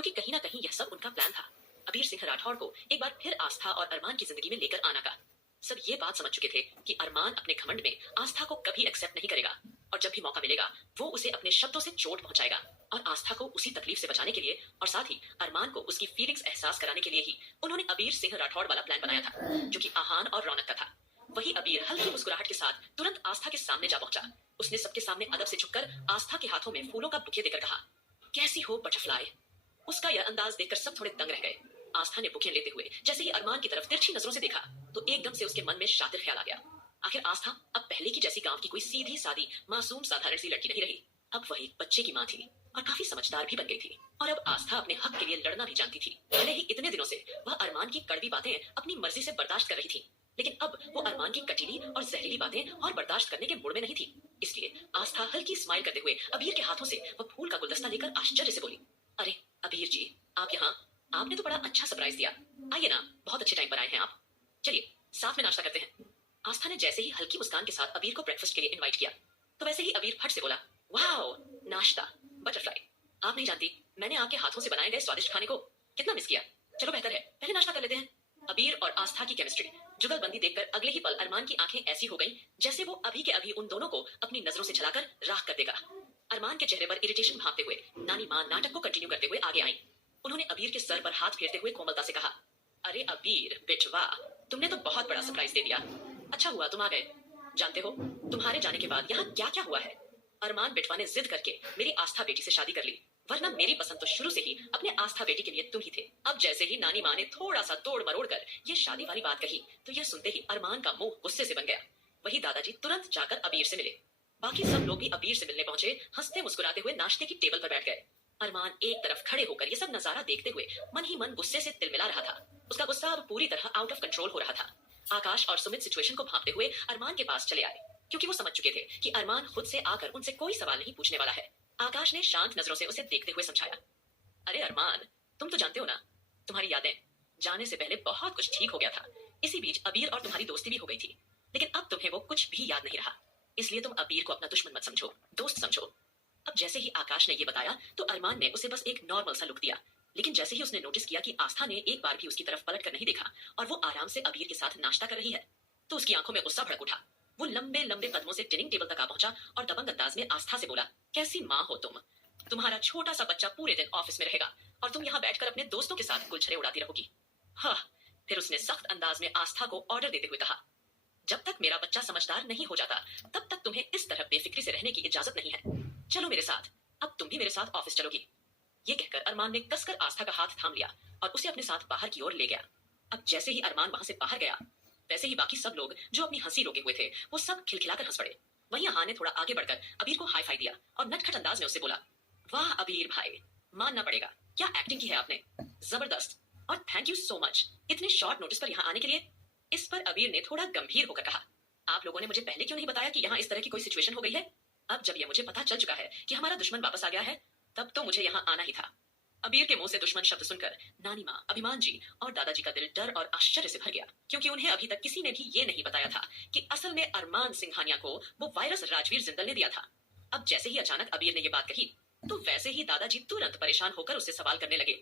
क्योंकि कहीं ना कहीं यह सब उनका प्लान था, अबीर सिंह राठौड़ को एक बार फिर आस्था और अरमान की जिंदगी में लेकर आना का। सब ये बात समझ चुके थे कि अरमान अपने घमंड में आस्था को कभी एक्सेप्ट नहीं करेगा, और जब भी मौका मिलेगा वो उसे अपने शब्दों से चोट पहुंचाएगा। और आस्था को उसी तकलीफ से बचाने के लिए और साथ ही अरमान को उसकी फीलिंग्स एहसास कराने के लिए ही उन्होंने अबीर सिंह राठौड़ वाला प्लान बनाया था, जो कि आहान और रौनक का था। वही अबीर हल्की मुस्कुराहट के साथ तुरंत आस्था के सामने जा पहुंचा। उसने सबके सामने अदब से झुककर आस्था के हाथों में फूलों का बुके देकर कहा, कैसी हो बटरफ्लाई। उसका यह अंदाज देखकर सब थोड़े दंग रह गए। आस्था ने बुके लेते हुए जैसे ही अरमान की तरफ तिरछी नजरों से देखा तो एकदम से उसके मन में शातिर ख्याल आ गया। आखिर आस्था अब पहले की जैसी गांव की कोई सीधी सादी मासूम साधारण सी लड़की नहीं रही, अब वही एक बच्चे की माँ थी और काफी समझदार भी बन गई थी। और अब आस्था अपने हक के लिए लड़ना भी जानती थी। भले ही इतने दिनों से वह अरमान की कड़वी बातें अपनी मर्जी से बर्दाश्त कर रही थी, लेकिन अब वो अरमान की कटीली और जहरीली बातें और बर्दाश्त करने के मूड में नहीं थी। इसलिए आस्था हल्की स्माइल करते हुए अबीर के हाथों से वह फूल का गुलदस्ता लेकर आश्चर्य से बोली, अरे अबीर जी, आप यहाँ? आपने तो बड़ा अच्छा सरप्राइज दिया। आइए ना, बहुत अच्छे टाइम पर आए हैं आप। चलिए साथ में नाश्ता करते हैं। आस्था ने जैसे ही हल्की मुस्कान के साथ अबीर को ब्रेकफास्ट के लिए इनवाइट किया तो वैसे ही अबीर फट से बोला, वाओ, नाश्ता, बटरफ्लाई। आप नहीं जानती मैंने आपके हाथों से बनाए गए स्वादिष्ट खाने को कितना मिस किया। चलो बेहतर है पहले नाश्ता कर लेते हैं। अबीर और आस्था की केमिस्ट्री, जुगलबंदी देखकर अगले ही पल अरमान की आंखें ऐसी हो गईं जैसे वो अभी के अभी उन दोनों को अपनी नजरों से झलाकर राख कर देगा। अरमान के चेहरे पर इरिटेशन भांपते हुए नानी माँ नाटक को कंटिन्यू करते हुए आगे आई। उन्होंने अबीर के सर पर हाथ फेरते हुए कोमलता से कहा, अरे अबीर बेटवा, तुमने तो बहुत बड़ा सरप्राइज दे दिया। अच्छा हुआ तुम आ गए। जानते हो तुम्हारे जाने के बाद यहाँ क्या क्या हुआ है? अरमान बेटवा ने जिद करके मेरी आस्था बेटी से शादी कर ली, वरना मेरी पसंद तो शुरू से ही अपने आस्था बेटी के लिए तुम ही थे। अब जैसे ही नानी माँ ने थोड़ा सा तोड़ मरोड़ कर ये शादी वाली बात कही तो यह सुनते ही अरमान का मुंह गुस्से से बन गया। वही दादाजी तुरंत जाकर अबीर से मिले। बाकी सब लोग भी अबीर से मिलने पहुंचे, हंसते मुस्कुराते हुए नाश्ते की टेबल पर बैठ गए। अरमान एक तरफ खड़े होकर ये सब नजारा देखते हुए मन ही मन गुस्से से तिलमिला रहा था। उसका गुस्सा अब पूरी तरह आउट ऑफ कंट्रोल हो रहा था। आकाश और सुमित सिचुएशन को भांपते हुए अरमान के पास चले आए, क्योंकि वो समझ चुके थे कि अरमान खुद से आकर उनसे कोई सवाल नहीं पूछने वाला है। आकाश ने शांत नजरों से उसे देखते हुए समझाया, अरे अरमान, तुम तो जानते हो ना, तुम्हारी यादें जाने से पहले बहुत कुछ ठीक हो गया था। इसी बीच अबीर और तुम्हारी दोस्ती भी हो गई थी, लेकिन अब तुम्हें वो कुछ भी याद नहीं रहा। इसलिए तुम अबीर को अपना दुश्मन मत समझो, दोस्त समझो। अब जैसे ही आकाश ने ये बताया तो अरमान ने उसे बस एक नॉर्मल सा लुक दिया, लेकिन जैसे ही उसने नोटिस किया कि आस्था ने एक बार भी उसकी तरफ पलट कर नहीं देखा और वो आराम से अबीर के साथ नाश्ता कर रही है, तो उसकी आंखों में गुस्सा भड़क उठा। वो लंबे लंबे कदमों से डाइनिंग टेबल तक आ पहुंचा और दबंग अंदाज में आस्था से बोला, कैसी माँ हो तुम? तुम्हारा छोटा सा बच्चा पूरे दिन ऑफिस में रहेगा और तुम यहाँ बैठकर अपने दोस्तों के साथ गुलछड़े उड़ाती रहोगी। हाँ। फिर उसने सख्त अंदाज में आस्था को ऑर्डर देते हुए कहा, जब तक मेरा बच्चा समझदार नहीं हो जाता तब तक तुम्हें इस तरह बेफिक्री से रहने की इजाजत नहीं है। चलो मेरे साथ, अब तुम भी मेरे साथ ऑफिस चलोगी। ये कहकर अरमान ने कसकर आस्था का हाथ थाम लिया और उसे अपने साथ बाहर की ओर ले गया। अब जैसे ही अरमान वहां से बाहर गया वैसे ही बाकी सब लोग जो अपनी हंसी रोके हुए थे वो सब खिलखिलाकर हंस पड़े। वहीं आहान ने थोड़ा आगे बढ़कर अबीर को हाई फाई दिया और नटखट अंदाज में उससे बोला, वाह अबीर भाई, मानना पड़ेगा, क्या एक्टिंग की है आपने, जबरदस्त, और थैंक यू सो मच इतने शॉर्ट नोटिस पर यहाँ आने के लिए। इस पर अबीर ने थोड़ा गंभीर होकर कहा, आप लोगों ने मुझे पहले क्यों नहीं बताया कि यहाँ इस तरह की कोई सिचुएशन हो गई है? अब जब यह मुझे पता चल चुका है कि हमारा दुश्मन वापस आ गया है, तब तो मुझे यहाँ आना ही था। अबीर के मुंह से दुश्मन शब्द सुनकर नानी माँ, अभिमान जी और दादाजी का दिल डर और आश्चर्य से भर गया, क्योंकि उन्हें अभी तक किसी ने भी ये नहीं बताया था कि असल में अरमान सिंघानिया को वो वायरस राजवीर जिंदल ने दिया था। अब जैसे ही अचानक अबीर ने ये बात कही तो वैसे ही दादाजी तुरंत परेशान होकर उससे सवाल करने लगे,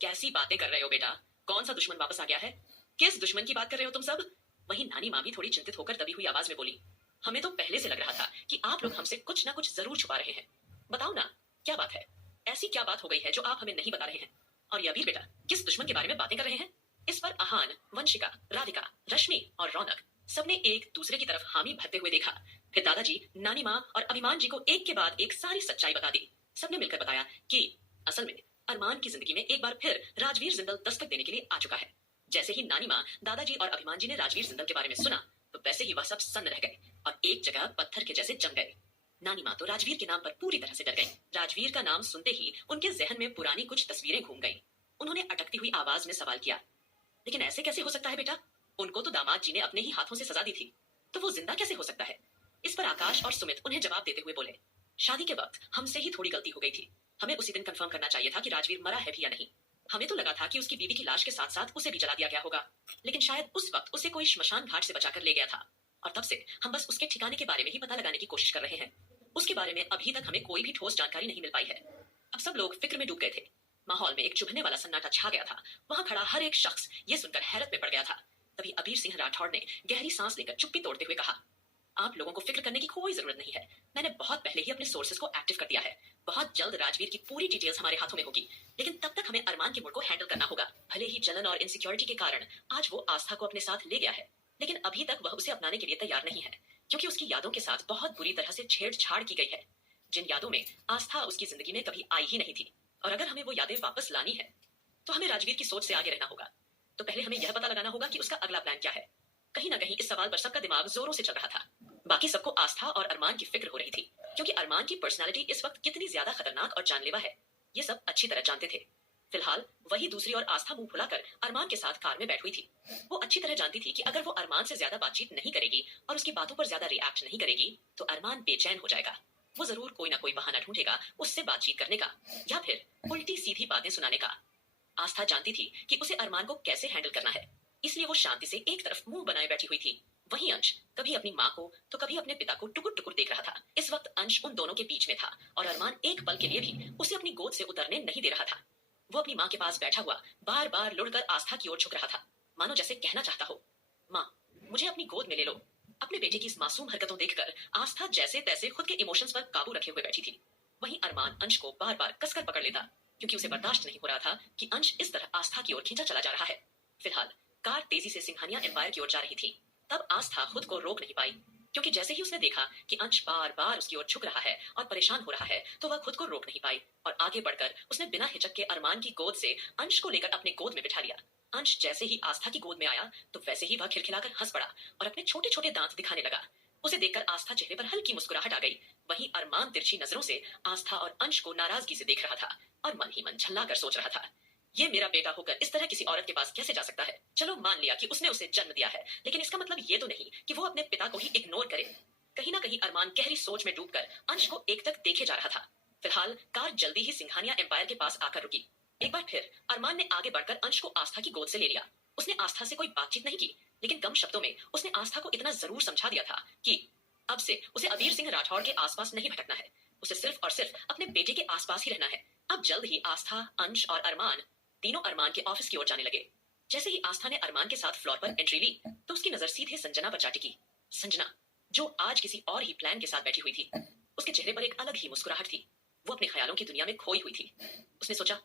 कैसी बातें कर रहे हो बेटा, कौन सा दुश्मन वापस आ गया है, किस दुश्मन की बात कर रहे हो तुम सब? वहीं नानी माँ भी थोड़ी चिंतित होकर दबी हुई आवाज में बोली, हमें तो पहले से लग रहा था कि आप लोग हमसे कुछ ना कुछ जरूर छुपा रहे हैं। बताओ ना, क्या बात है? ऐसी क्या बात हो गई है जो आप हमें नहीं बता रहे हैं? और ये अबीर बेटा किस दुश्मन के बारे में बातें कर रहे हैं? इस पर आहान, वंशिका, राधिका, रश्मि और रौनक सबने एक दूसरे की तरफ हामी भरते हुए देखा। फिर दादाजी, नानी माँ और अभिमान जी को एक के बाद एक सारी सच्चाई बता दी। सबने मिलकर बताया कि असल में अरमान की जिंदगी में एक बार फिर राजवीर जिंदल दस्तक देने के लिए आ चुका है। जैसे ही नानी माँ, दादाजी और अभिमान जी ने राजवीर जिंदल के बारे में सुना तो वैसे ही वह सब सन्न रह गए और एक जगह पत्थर के जैसे जम गए। नानी माँ तो राजवीर के नाम पर पूरी तरह से डर गई। राजवीर का नाम सुनते ही उनके जहन में पुरानी कुछ तस्वीरें घूम गईं। उन्होंने अटकती हुई आवाज में सवाल किया, लेकिन ऐसे कैसे हो सकता है बेटा? उनको तो दामाद जी ने अपने ही हाथों से सजा दी थी, तो वो जिंदा कैसे हो सकता है? इस पर आकाश और सुमित उन्हें जवाब देते हुए बोले, शादी के वक्त हमसे ही थोड़ी गलती हो गई थी। हमें उसी दिन कंफर्म करना चाहिए था कि राजवीर मरा है भी या नहीं। हमें तो लगा था कि उसकी बीवी की लाश के साथ साथ उसे भी जला दिया गया होगा, लेकिन शायद उस वक्त उसे कोई श्मशान घाट से बचाकर ले गया था और तब से हम बस उसके ठिकाने के बारे में ही पता लगाने की कोशिश कर रहे हैं। उसके बारे में अभी तक हमें कोई भी ठोस जानकारी नहीं मिल पाई है। अब सब लोग फिक्र में डूब गए थे। माहौल में एक चुभने वाला सन्नाटा छा गया था। वहां खड़ा हर एक शख्स ये सुनकर हैरत में पड़ गया था। तभी अबीर सिंह राठौड़ ने गहरी सांस लेकर चुप्पी तोड़ते हुए कहा, आप लोगों को फिक्र करने की कोई जरूरत नहीं है। मैंने बहुत पहले ही अपने सोर्सेज को एक्टिव कर दिया है। बहुत जल्द राजवीर की पूरी डिटेल्स हमारे हाथों में होगी, लेकिन तब तक हमें अरमान के मूड को हैंडल करना होगा। भले ही जलन और इनसिक्योरिटी के कारण आज वो आस्था को अपने साथ ले गया है, लेकिन अभी तक वह उसे अपनाने के लिए तैयार नहीं है, क्योंकि उसकी यादों के साथ बहुत बुरी तरह से छेड़छाड़ की गई है, जिन यादों में आस्था उसकी जिंदगी में कभी आई ही नहीं थी। और अगर हमें वो यादें वापस लानी है तो हमें राजवीर की सोच से आगे रहना होगा। तो पहले हमें यह पता लगाना होगा कि उसका अगला प्लान क्या है। कहीं ना कहीं इस सवाल पर सबका दिमाग जोरों से चल रहा था। बाकी सबको आस्था और अरमान की फिक्र हो रही थी, क्योंकि अरमान की पर्सनालिटी इस वक्त कितनी ज्यादा खतरनाक और जानलेवा है, ये सब अच्छी तरह जानते थे। फिलहाल वही दूसरी ओर आस्था मुंह फुलाकर अरमान के साथ कार में बैठ हुई थी। वो अच्छी तरह जानती थी कि अगर वो अरमान से ज्यादा बातचीत नहीं करेगी और उसकी बातों पर ज्यादा रिएक्ट नहीं करेगी तो अरमान बेचैन हो जाएगा। वो जरूर कोई ना कोई बहाना ढूंढेगा उससे बातचीत करने का, या फिर उल्टी सीधी बातें सुनाने का। आस्था जानती थी कि उसे अरमान को कैसे हैंडल करना है, इसलिए वो शांति से एक तरफ मुंह बनाए बैठी हुई थी। वहीं अंश कभी अपनी माँ को तो कभी अपने पिता को टुकुर टुकुर देख रहा था। इस वक्त अंश उन दोनों के बीच में था और अरमान एक पल के लिए भी उसे अपनी गोद से उतरने नहीं दे रहा था। वो अपनी माँ के पास बैठा हुआ बार बार लुढ़कर आस्था की ओर झुक रहा था, मानो जैसे कहना चाहता हो, माँ मुझे अपनी गोद में ले लो। अपने बेटे की इस मासूम हरकतों देखकर आस्था जैसे तैसे खुद के इमोशंस पर काबू रखे हुए बैठी थी। वहीं अरमान अंश को बार बार कसकर पकड़ लेता, क्योंकि उसे बर्दाश्त नहीं हो रहा था कि अंश इस तरह आस्था की ओर खींचा चला जा रहा है। फिलहाल कार तेजी से सिंघानिया एम्पायर की ओर जा रही थी। तब आस्था खुद को रोक नहीं पाई, क्योंकि जैसे ही उसने देखा कि अंश बार बार उसकी ओर झुक रहा है और परेशान हो रहा है, तो वह खुद को रोक नहीं पाई और आगे बढ़कर उसने बिना हिचक के अरमान की गोद से अंश को लेकर अपने गोद में बिठा लिया। अंश जैसे ही आस्था की गोद में आया तो वैसे ही वह खिलखिलाकर हंस पड़ा और अपने छोटे छोटे दांत दिखाने लगा। उसे देखकर आस्था चेहरे पर हल्की मुस्कुराहट आ गई। वहीं अरमान तिरछी नजरों से आस्था और अंश को नाराजगी से देख रहा था और मन ही मन झल्लाकर सोच रहा था, ये मेरा बेटा होकर इस तरह किसी औरत के पास कैसे जा सकता है। चलो मान लिया कि उसने उसे जन्म दिया है, लेकिन इसका मतलब ये तो नहीं कि वो अपने पिता को ही इग्नोर करे। कहीं ना कहीं अरमान गहरी सोच में डूबकर अंश को एकटक देखे जा रहा था। फिलहाल कार जल्दी ही सिंघानिया एम्पायर के पास आकर रुकी। एक बार फिर अरमान ने आगे बढ़कर अंश को आस्था की गोद से ले लिया। उसने आस्था से कोई बातचीत नहीं की, लेकिन कम शब्दों में उसने आस्था को इतना जरूर समझा दिया था कि अब से उसे अबीर सिंह राठौर के आसपास नहीं भटकना है। उसे सिर्फ और सिर्फ अपने बेटे के आसपास ही रहना है। अब जल्द ही आस्था, अंश और अरमान तीनों अरमान के ऑफिस की ओर जाने लगे। जैसे ही आस्था ने अरमान के साथ फ्लोर पर एंट्री ली तो उसकी नजर सीधे संजना पर जा टिकी। संजना, जो आज किसी और ही प्लान के साथ बैठी हुई थी, उसके चेहरे पर एक अलग ही मुस्कुराहट थी। वो अपने ख्यालों की दुनिया में खोई हुई थी। उसने सोचा,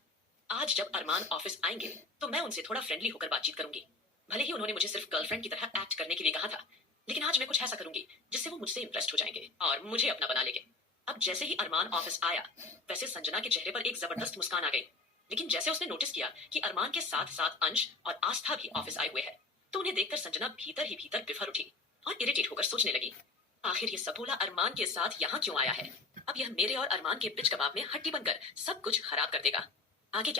आज जब अरमान ऑफिस आएंगे तो मैं उनसे थोड़ा फ्रेंडली होकर बातचीत करूंगी। भले ही उन्होंने मुझे सिर्फ गर्लफ्रेंड की तरह एक्ट करने के लिए कहा था, लेकिन आज मैं कुछ ऐसा करूंगी जिससे वो मुझसे इंप्रेस्ड हो जाएंगे और मुझे अपना बना लेंगे। अब जैसे ही अरमान ऑफिस आया, वैसे संजना के चेहरे पर एक जबरदस्त मुस्कान आ गई। लेकिन जैसे उसने नोटिस किया कि अरमान के साथ साथ अंश और आस्था भी ऑफिस आए हुए हैं, तो उन्हें देखकर संजना भीतर ही भीतर बिफर उठी और इरिटेट होकर सोचने लगी, आखिर ये सबूला अरमान के साथ यहाँ क्यों आया है। अब यह मेरे और अरमान के बिच कबाब में हड्डी बनकर सब कुछ खराब कर देगा। आगे क्या,